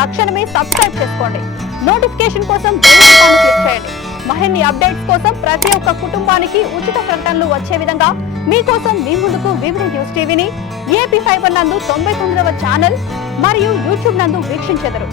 తక్షణమే సబ్స్క్రైబ్ చేసుకోండి. నోటిఫికేషన్ కోసం బెల్ ఐకాన్ క్లిక్ చేయండి. మరిన్ని అప్డేట్స్ కోసం ప్రతి ఒక్క కుటుంబానికి ఉచిత ప్రకటనలు వచ్చే విధంగా మీకోసం మీ ముందుకు వివిధ న్యూస్ టీవీని ఏపీ ఫైబర్ నందు 99వ ఛానల్ మరియు యూట్యూబ్ నందు వీక్షించెదరు.